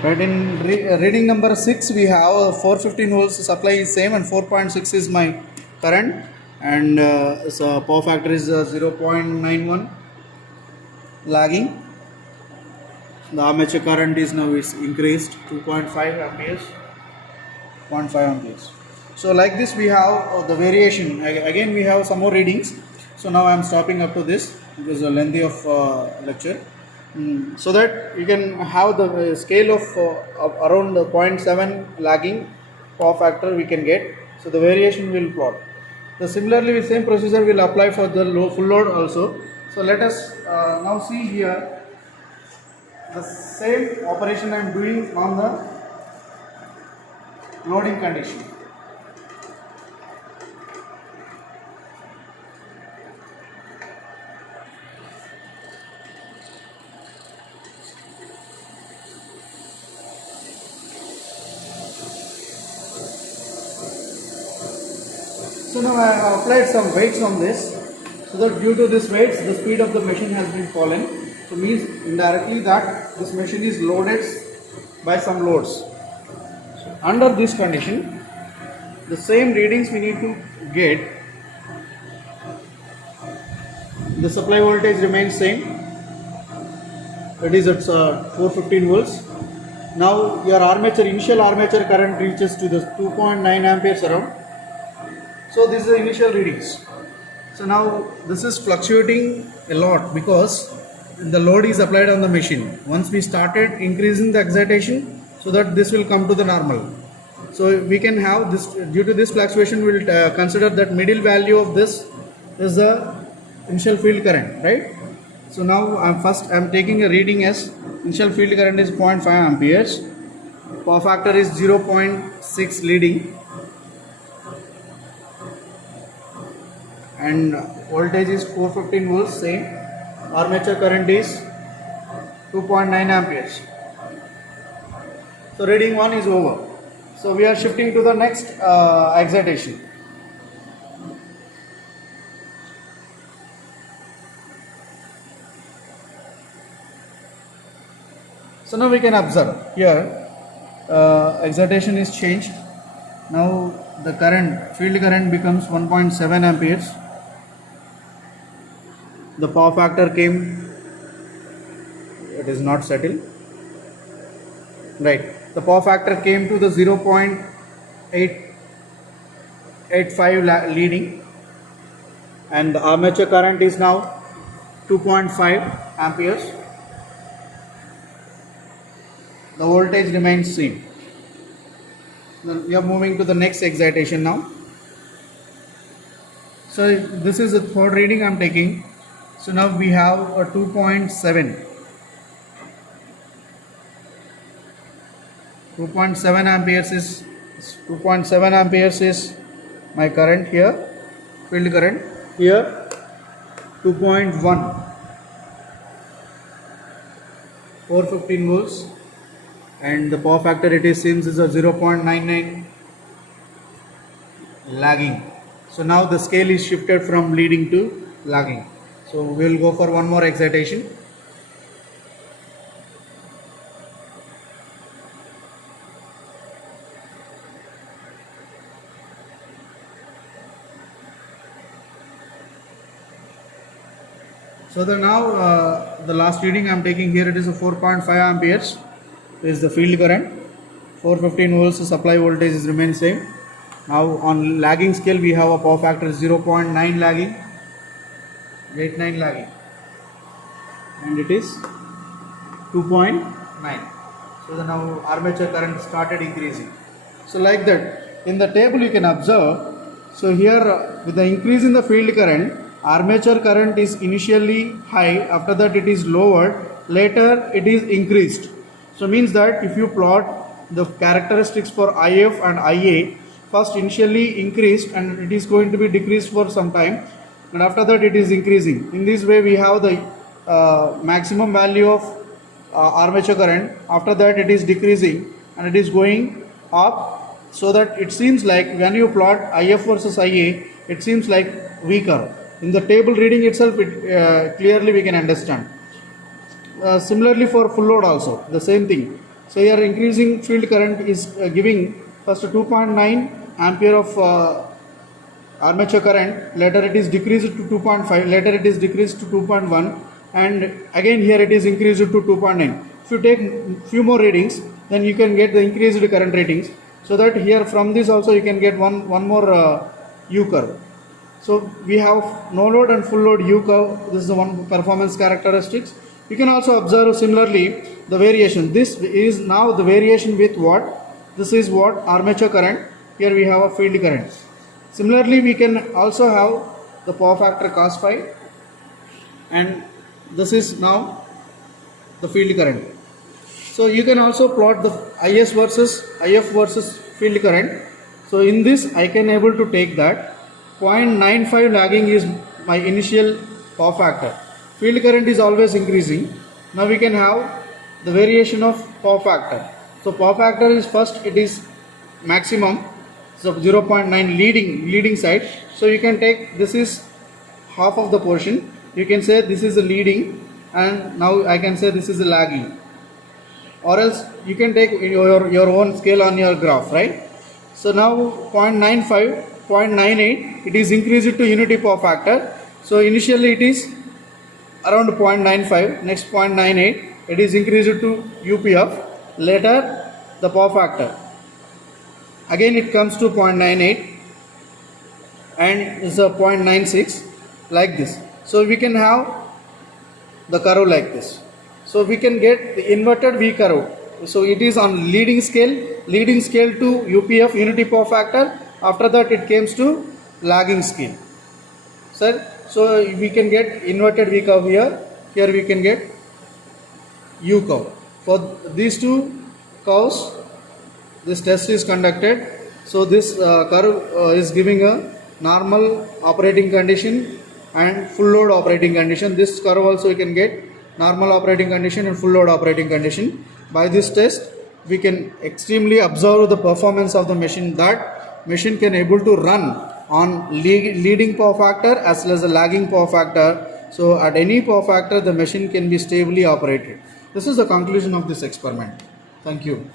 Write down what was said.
Right, in reading number 6 we have 415 volts supply is same and 4.6 is my current, and so power factor is 0.91 lagging. The armature current is now is increased 2.5 amperes, 0.5 amperes. So like this we have the variation. Again we have some more readings. So now I am stopping up to this because the lengthy of lecture. So that you can have the scale of around 0.7 lagging power factor we can get. So the variation will plot. So similarly the same procedure will apply for the full load also. So let us now see here the same operation I am doing on the loading condition. So now I have applied some weights on this, so that due to this weights the speed of the machine has been fallen. So means indirectly that this machine is loaded by some loads. So under this condition, the same readings we need to get. The supply voltage remains same. It is at 415 volts. Now your initial armature current reaches to the 2.9 amperes around. So this is the initial readings. So now this is fluctuating a lot because the load is applied on the machine. Once we started increasing the excitation, so that this will come to the normal. So we can have this, due to this fluctuation we will consider that middle value of this is the initial field current, right? So now I am taking a reading as initial field current is 0.5 amperes, power factor is 0.6 leading, and voltage is 415 volts same. Armature current is 2.9 amperes. So reading 1 is over. So we are shifting to the next excitation. So now we can observe here excitation is changed. Now the field current becomes 1.7 amperes. The power factor came, it is not settled, right? The power factor came to the 0.885 leading, and the armature current is now 2.5 amperes. The voltage remains same. We are moving to the next excitation now. So this is the third reading I am taking. So now we have a 2.7 amperes is 2.7 amperes is my current here, field current here, 2.1 415 volts, and the power factor it seems is a 0.99 lagging. So now the scale is shifted from leading to lagging. So we will go for one more excitation. So now the last reading I am taking here, it is a 4.5 amperes is the field current, 415 volts supply voltage is remain same. Now on lagging scale we have a power factor 0.9 lagging, 89 lagging, and it is 2.9. So now armature current started increasing. So like that in the table you can observe. So here with the increase in the field current, armature current is initially high, after that it is lowered, later it is increased. So means that if you plot the characteristics for IF and IA, first initially increased and it is going to be decreased for some time, and after that it is increasing. In this way we have the maximum value of armature current, after that it is decreasing and it is going up, so that it seems like when you plot IF versus IA, it seems like weaker. In the table reading itself, clearly we can understand. Similarly for full load also the same thing. So here increasing field current is giving first 2.9 ampere of armature current, later it is decreased to 2.5, later it is decreased to 2.1, and again here it is increased to 2.9. If you take few more readings, then you can get the increased current ratings, so that here from this also you can get one more U curve. So we have no load and full load U curve. This is the one performance characteristics. You can also observe similarly the variation. This is now the variation with what? This is what? Armature current. Here we have a field current. Similarly, we can also have the power factor cos phi, and this is now the field current. So you can also plot the IS versus IF versus field current. So in this I can able to take that 0.95 lagging is my initial power factor. Field current is always increasing. Now we can have the variation of power factor. So power factor is first, it is maximum, so 0.9 leading side. So you can take, this is half of the portion, you can say this is the leading, and now I can say this is the lagging, or else you can take your own scale on your graph, right? So now 0.95, 0.98, it is increased to unity power factor. So initially it is around 0.95, next 0.98, it is increased to UPF, later the power factor. Again it comes to 0.98 and is a 0.96, like this. So we can have the curve like this. So we can get the inverted V curve. So it is on leading scale to UPF, unity power factor. After that it comes to lagging scale. Sir, so we can get inverted V curve here. Here we can get U curve. For these two curves, this test is conducted. So this curve is giving a normal operating condition and full load operating condition. This curve also you can get normal operating condition and full load operating condition. By this test we can extremely observe the performance of the machine, that machine can able to run on leading power factor as well as the lagging power factor. So at any power factor the machine can be stably operated. This is the conclusion of this experiment. Thank you.